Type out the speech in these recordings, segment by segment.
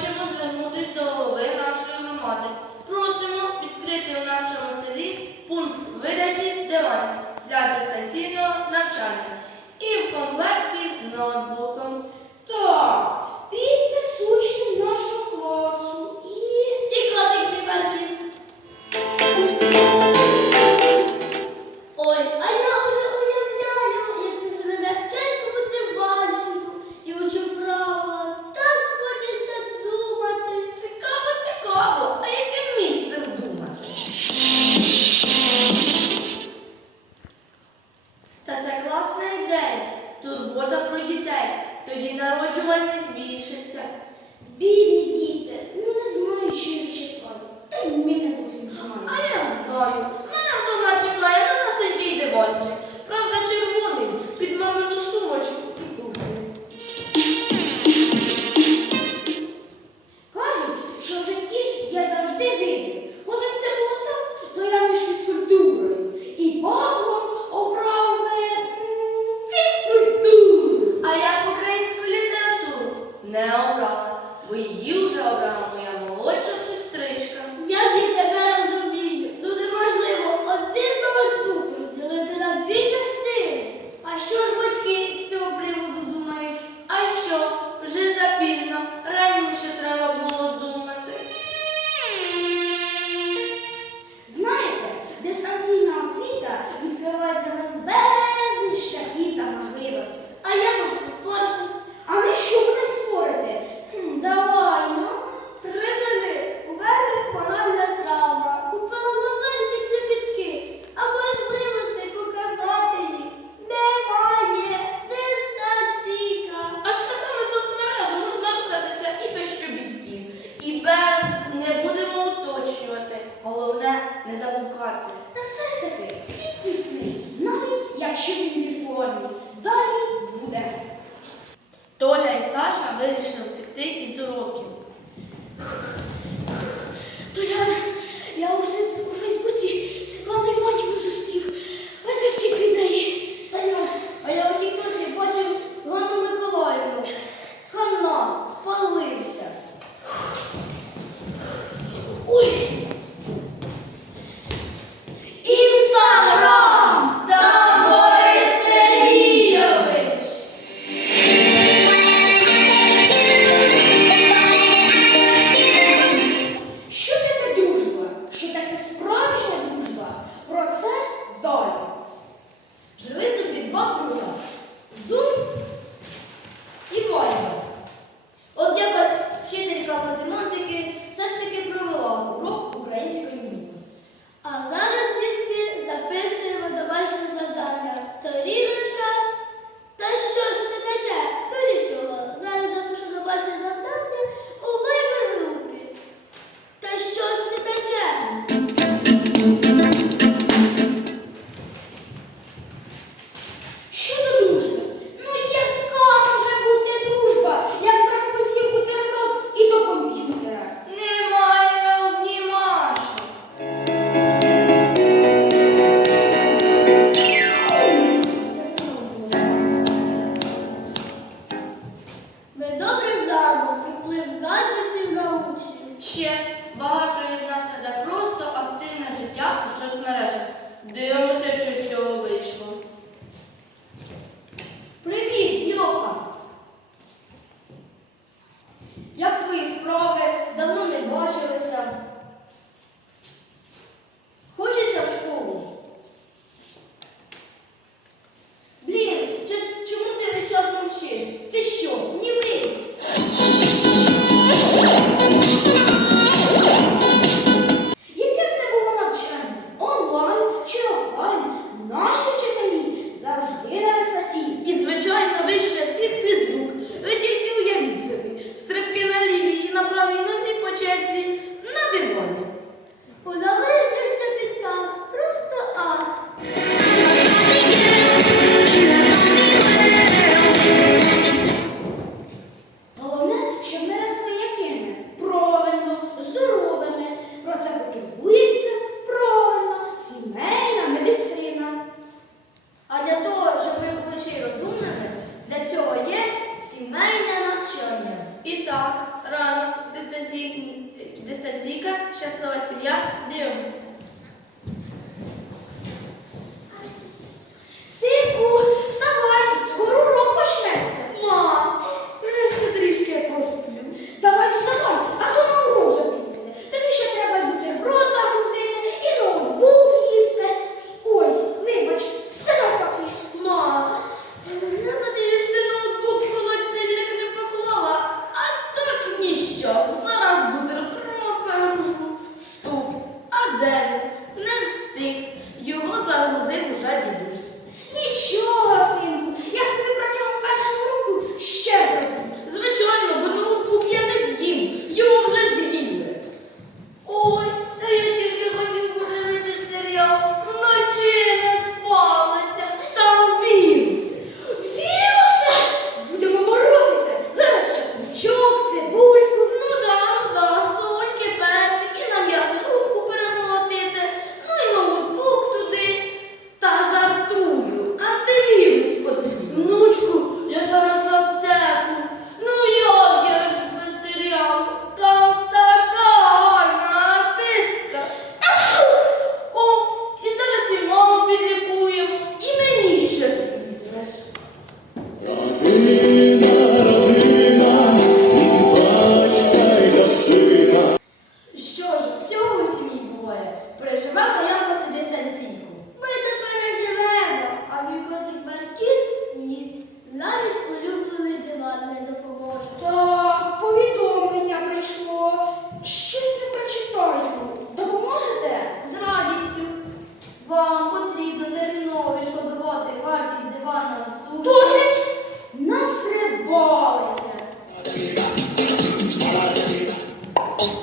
hoje é Та це класна ідея, турбота про дітей, тоді народжувальність збільшиться. Бідні діти, ну не знаю, що їх чекаю. Та й мене зовсім знаю. А я знаю. давай для нас Deus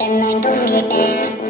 and I don't need it.